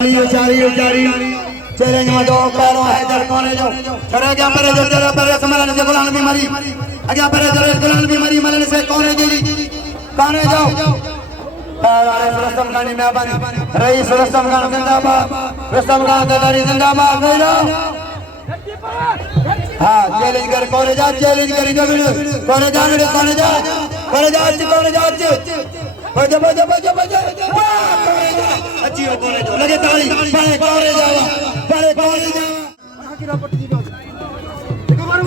challenge में दो पैरों है जड़ कोने जो करे क्या परे जो तेरा परे समझने से गुलाम भी मरी अगर परे जो गुलाम भी मरी मरने से कोने जी काने जाओ अरे रस्तम खानी में बन रईस रस्तम खान जिंदाबाद रस्तम खान दादारी जिंदाबाद नहीं रहो हाँ चैलेंज कर कोने जा चैलेंज करी जो कोने जा कोने जा बजा बजा बजा बजा अच्छी हो कोने जो लगे ताली बड़े कोने जा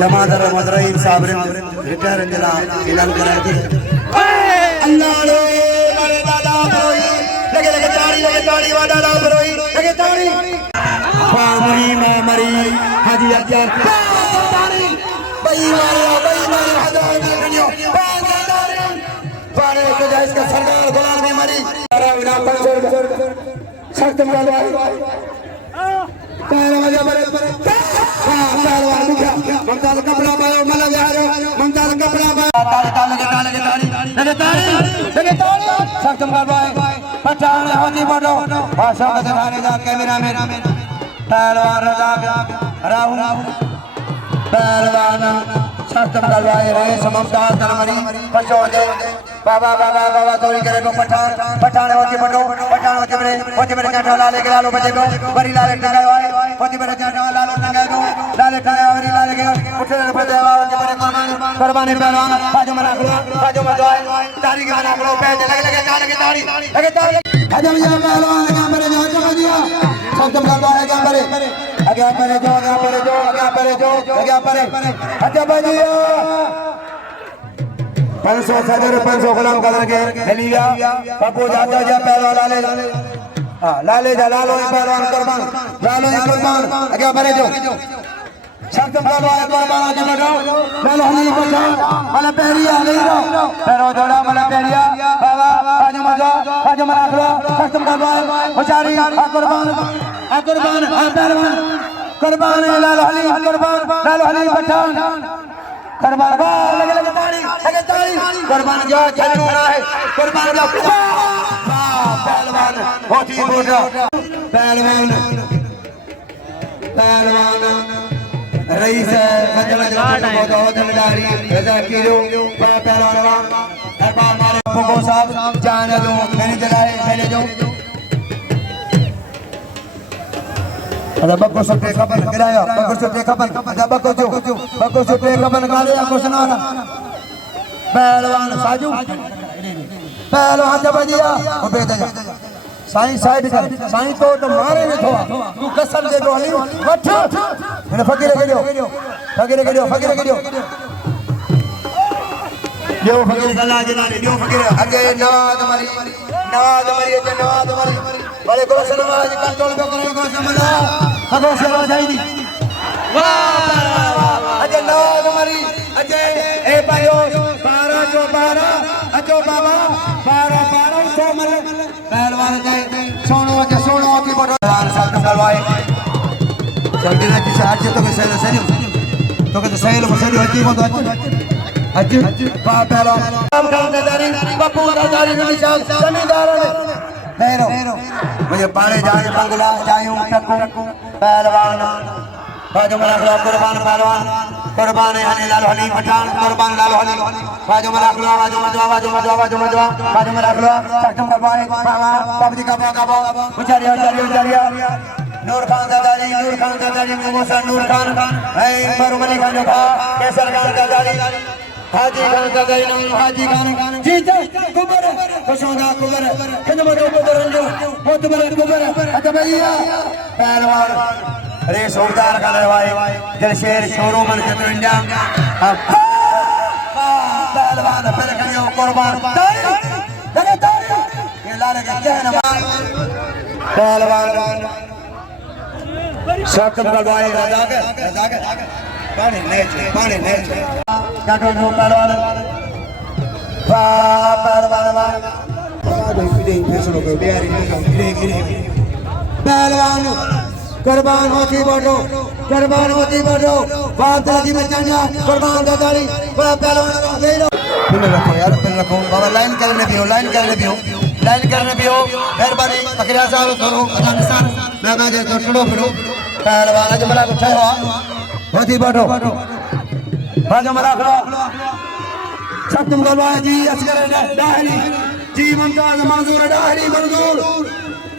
जमादार मदरईम साहब रिटायर जिला ऐलान करा थे अल्लाह रे बड़े दादा बरोई लगे ताली वाला दादा बरोई लगे ताली मरी हाजी अख्तर ताली भाई मारे हजार में कनियो बारे को इसका सरदार गुलाम भी मरी सख्त मलवाई पैर मजा बरे हां पहलवान मुखिया ममताज कपड़ा पायो मला बिहारो ममताज कपड़ा पायो ताली सख्त मलवाई पठान हाथी बड़ो भाषा के दिखाने जा कैमरा में पहलवान रजा राहुल पहलवान सख्त मलवाई रहे ममताज दरमरी पछोड़े बाबा बाबा बाबा चोरी करे को पठान होती बड़ो पठान होती मेरे चाटा लाले के लालो बजे को बड़ी लाले टंगा हुआ होती मेरे चाटा लालो टंगा को लाले टंगा बड़ी लाले के उठे बजे होती मेरे कुर्बानी पहलवान बाजू में रख लो तारी के बना लो पैसे लगे तारी हजम जा पहलवान लगा मेरे जो दिया खत्म करवाए क्या करे आगे परे अच्छा बजिया 500 सदर 500 गुलाम कदर के लिया पप्पू जाता जा पहलवान लाले जा लालो पहलवान कुर्बान आगे परे जो शक्त पहलवान कुर्बान आगे बढ़ो लालो हनी बचा मला पेरिया नहीं रो पेरो जोड़ा मला पेरिया बाबा आज मजा शक्त पहलवान बेचारी कुर्बान पहलवान कुर्बान लालो हनी पठान कुर्बान लगे ताली कुर्बान जो चलना है कुर्बान जो पहलवान होती बूढ़ा पहलवान रईस मजला बहुत जिम्मेदारी रजा कीरो पहलवान अरबान मारे बुको साहब जाने दो मेरी जलाए पहले जो ada bagus sudah kapan kiraya bagus sudah kapan ada bagus sudah kapan kali aku senang पहलवान साजू पहलवान जब दिया उबे दे साईं साइड कर साईं तो मारे में थोड़ा तू कसम दे दो अली मठ ने फकीर के दियो यो फकीर गला जना दियो फकीर आगे नाद मरी बड़े को समाज कंट्रोल पे करो को समझा अगो सेवा जाईदी वाह अजय नाद मरी अजय ए पायो 12 जो 12 अजो बाबा 12 सो मल पहलवान जय सोनो की बड़ो साथ करवाए जल्दी ना जी आज तो के सही तो के सही लो सही हजी को तो आज पहलवान बापू दादारी निशान जमींदार ने पैरो मुझे पाड़े जाए बंगला जायूं टक्कू पहलवान बाजू में रख लो कुर्बान पहलवान कुर्बान हनी लाल हनी पठान कुर्बान लाल हनी बाजू में रख लो बाजू में रख लो सख्तम करवाए बाबजी का उचारिया नूर खान दादारी मोसा नूर खान है बरुमली खान जो था केसर खान दादारी हाजी खान जीते कुबर खुशोदा कुबर खिदमत कुबर जो बहुत बड़े कुबर अच्छा भैया पहलवान रे सोमदार का भाई दिल शेर शोरूम मन के तो इंडिया पहलवान फिर कहियो कुर्बान तारी ये लाले के कहना पहलवान शक्त करवाए राजा के पानी नहीं क्या तो पहलवान पहलवान कुर्बान होती बढ़ो बात दादी में चढ़ा कुर्बान दादारी बड़ा पहलवान ले लो रखो यार रखो बाबा लाइन करने भी हो लाइन करने भी हो मेहरबानी फकीरा साहब करो अफगानिस्तान मैं कहा तो छड़ो फिरो पहलवान जमला उठा हुआ होती बैठो जमला खड़ो सब तुम गलवाए जी असगर डाहरी जी मुमताज मंजूर डाहरी मंजूर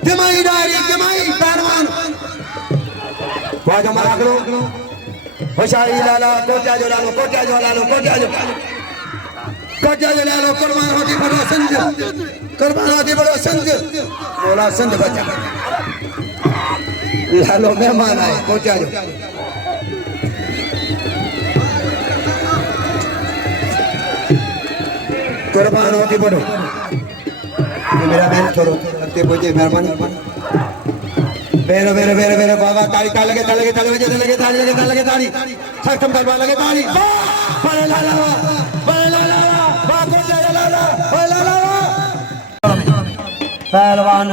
जमाई डाहरी जमाई पहलवान जमला खड़ो होशारी लाला कोटा जो लालो कोटा जो लालो कोटा जो लालो कुर्बान होती बड़ो संज कुर्बान होती बड़ो संज बोला संज बचा लालो मेहमान आए कोटा जो कुर्बान होती बड़ो मेरा बहन छोड़ो करते पहुंचे मेहरबानी बेरो बेरो बेरो बेरो बाबा ताली ताली लगे ताली लगे ताली बजे लगे ताली लगे ताली लगे ताली सख्तम करवा लगे ताली बड़े लाला बड़े लाला बाको जय लाला बड़े लाला पहलवान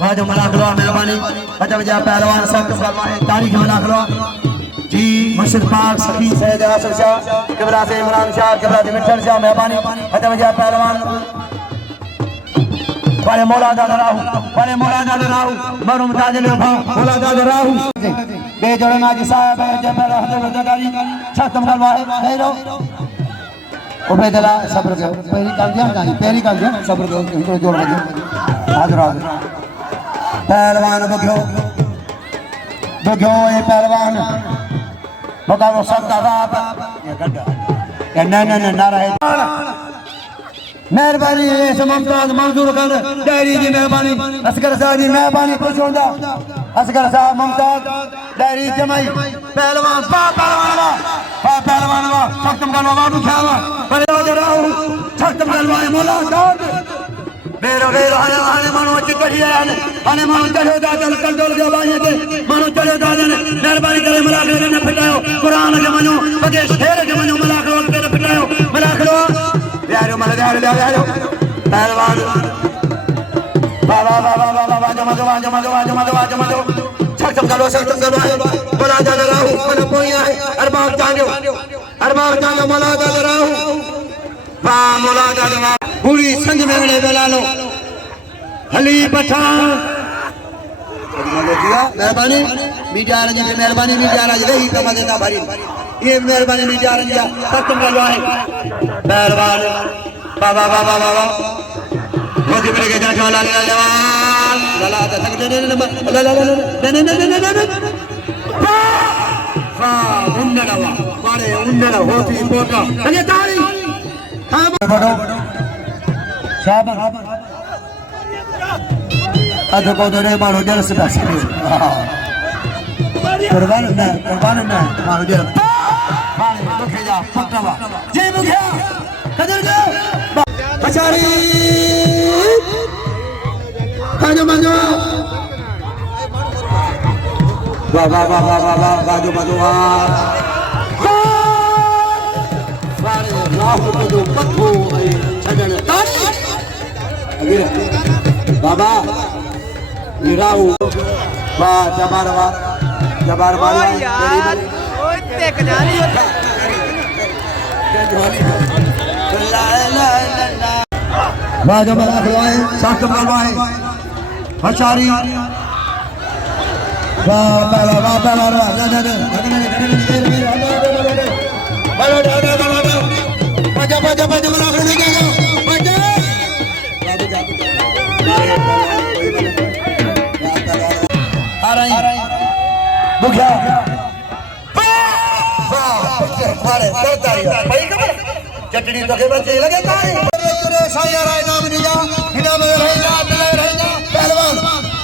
वाजो मना करो मेहरबानी अच्छा बजा पहलवान सख्तम करवा है ताली के मना करो जी मुर्शिद पाक सखी सैयद आसिफ शाह किबरा से इमरान शाह किबरा से मिठल शाह मेहरबानी अच्छा बजा पहलवान बड़े मौला दादा राहु मरुम ताजल भा मौला दादा राहु बेजोड़ना जी साहब जब रहते वजदारी छतम गलवाए हेरो उबैदला सब्र के पेरी काल दिया सब्र के इनको जोड़ दे हाजिर हाजिर पहलवान बग्यो ये पहलवान बगा वो सब का बाप ये गड्ढा या ना रहे मेहरबानी मुमताज मंजूर कर डायरी जी मेहरबानी असगर साहब जी मेहरबानी खुश होंदा असगर साहब मुमताज डायरी जमाई पहलवान पहलवान सख्तम गलवा उठावा पर राहु सख्तम गलवा मौला दाद मेरो मेरो आने मानो चिकड़िया आने मानो चढ़ो दादन कंट्रोल के बाहे के मानो चढ़ो दादन मेहरबानी करे मला करे न फिटायो कुरान के मनो बगे शेर के मनो मला करो के फिटायो मला करो यारो मला यारो पहलवान बाबा जमा सख्तम गलवा मला दाद राहु मन पोया है अरबाब जानो मला दाद राहु बा मला दाद पूरी संग में मिले बेलालो हली पठान मेहरबानी मीडिया रंज की मेहरबानी मीडिया रंज वही कमा देता भारी ये मेहरबानी मीडिया रंज खत्म करवाए मेहरबान बाबा मोदी मेरे के जान वाला लाला तक उन्नडवा पारे उन्नड होती पोटा अरे ताली अधो को दरे मारो जल से बस कुर्बान ना मारो जल मारे मुखे जा फटवा जय मुखिया कदर जा बचारी काजो माजो बाबा बाजो राहु जो पत्थो छगन बाबा ये राहु वाह जबार वाली यार ओए देख जा रही हो वाह जबार खलवाए साथ खलवाए हचारी वाह पहला बाजा मला खड़े जाओ बाजा आ रही बुखिया मारे चटनी तो के बच्चे लगे तारी तेरे साया राय नाम निया बिना में रहना पहलवान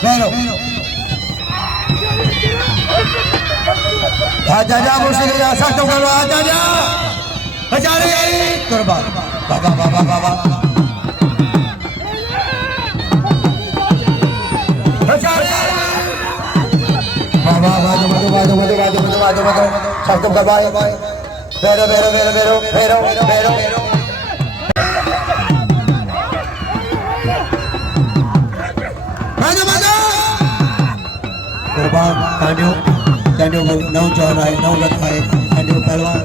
बैरो जा मुश्किल जा सकतो करो जा हजारे आई कुर्बान बाबा हजारे बाबा बाजो सकतो करवाए बेरो कुर्बान कांडियो नौ जॉन आए 9 लाख आए कांडियो पहलवान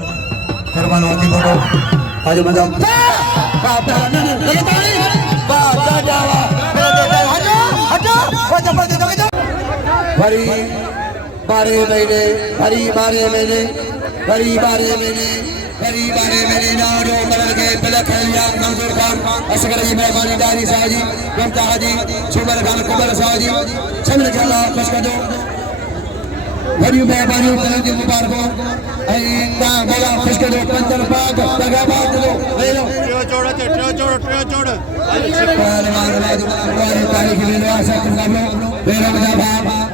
कुर्बान होती बोलो आज मजा वो जबर दे दो भरी बारे महीने भरी बारे महीने भरी बारे महीने भरी बारे महीने नारो मरल के पलक है मंजूर खान असगर जी मेहरबानी डायरी साहब जी ममता हाजी सुमर खान कुबर साहब जी सब ने चला खुश कर दो भरी मेहरबानी करो जी मुबारक ऐ ना बोला खुश कर दो पंजन पाक लगा बात दो ले लो ट्रो जोड़ पहलवान राज वाले तारीख ले लो आशा कर लो मेरा मजा बाप